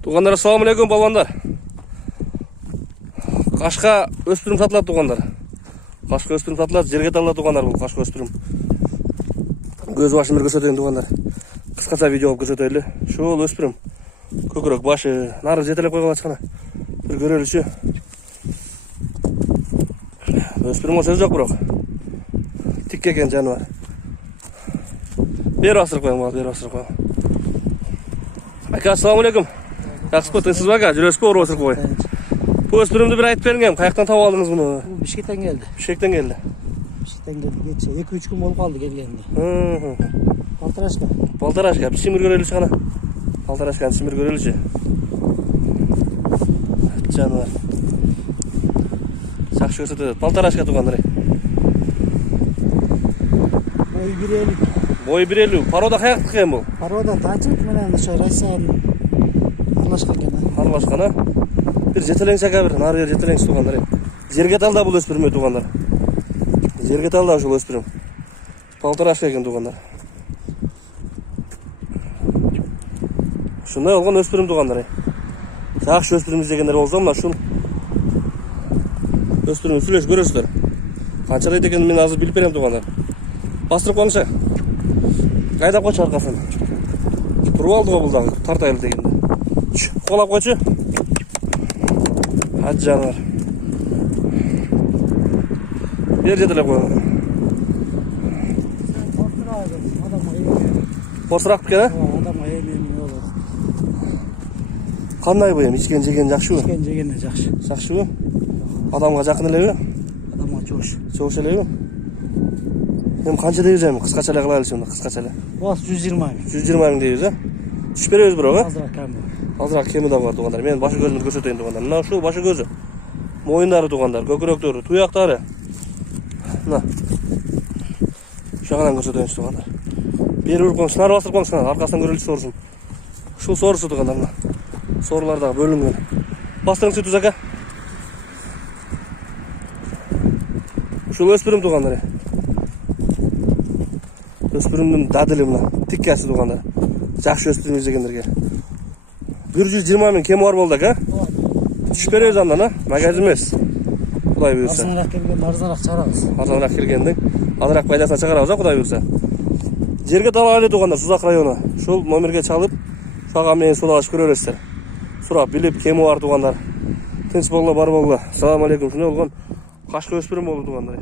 Туғандар, ассаламу алейкум балбандар. Қашқа өспірім сатылады туғандар. Қашқа өспірім сатылады, жерге талады туғандар бұл қашқа өспірім. Көз башын бір көрсетейін туғандар. Қысқаша видео алып көрсетейлі. Шол өспірім. Көкірек башы нары жетелеп қойған ашқана. Bir görеліші. Өспірім ол сөз жоқ бірақ. Тик екен жаны бар. Бері асырып қойын, бері асырып қойын. Ака, ассаламу алейкум. Жақсы ба, тынсыз ба ака? Жүресіз ба, ұрып асырып қойын. Бұл өспірімді бір айтып беріңем. Қаяқтан тауып алдыңыз бұны? Бішкектен келді. Бішкектен келді. Бішкектен келді, кетші. 2-3 күн болып қалды келгенде. Балтарашқа. Балтарашқа, бір шимір көреліші ғана. Балтарашқаны шимір көреліші. Жаны бар. Жақшы көрсетеді. Балтарашқа туғандар. Бой 1.50. Бой 1.50. Парода қаяқтық екен бұл? Парода тачып, менен ошо Россияның аралашқан екен. Аралашқаны. Bir жетелең шака бір, нары жетелең туғандар. Жерге талда бұл өспірім туғандар. Жерге талда ұшыл өспірім. Балтарашқа екен туғандар. Шындай олған өспірім туғандар. Жақшы өспірім іздегендер болса, мына шын өспірім сүлеш көресіздер. Қанша дейді екен мен азыр біліп берем туғандар. Бастырып қойыңша. Қайдап қойшы арқасын. Тұрып алды ғой бұлдағы, тартайлы дегенде. Қолап қойшы. Hadi canlar. Bir жетелеп қойған. Қосырақ бікен, Адамға емемен olur. Қандай бұйым? Ичкен жеген жақшы бұ? Ичкен жегені жақшы. Жақшы бұ? Адамға жақын еле бұ? Адамға жош. Жош еле бұ? Мен қанша дейіз әмін? Қысқаша әле қылайлы шымды, қысқаша әле. Осы 120 мың. 120 мың дейіз, ә? Түш береміз бір оға? Азырақ кәмі. Азырақ кемі да бар туғандар. Мен башы көзімді көрсетейін туғандар. Мына шу башы көзі. Мойындары туғандар, көкіректері, тұяқтары. Мына. Шағанан көрсетейін туғандар. Бері ұрып қоңыз, нар басырып қоңыз, арқасынан көрелі сорысын. Шу сорысы туғандар мына. Сорлардағы бөлінген. Бастырың сөйтіз ака. Шул өспірім туғандар. Өспірімнің дадылы мына. Тиккәсі туғандар. Жақшы өспірім іздегендерге. 120 мың кем бар болды, ка? Түш береміз андан, магазин емес. Құдай бұйырса. Арзанырақ келгенде арзанырақ шығарамыз. Арзанырақ келгендің азырақ пайдасына шығарамыз, Құдай бұйырса. Жерге талғайлы туғандар, Сузақ районы. Шол номерге чалып, шаға мен сол ашып көрересіздер. Сұрап, біліп, кемі бар туғандар. Тыныс болла, бар болла. Ассаламу алейкум. Шынай олған қашқа өспірім болды туғандар.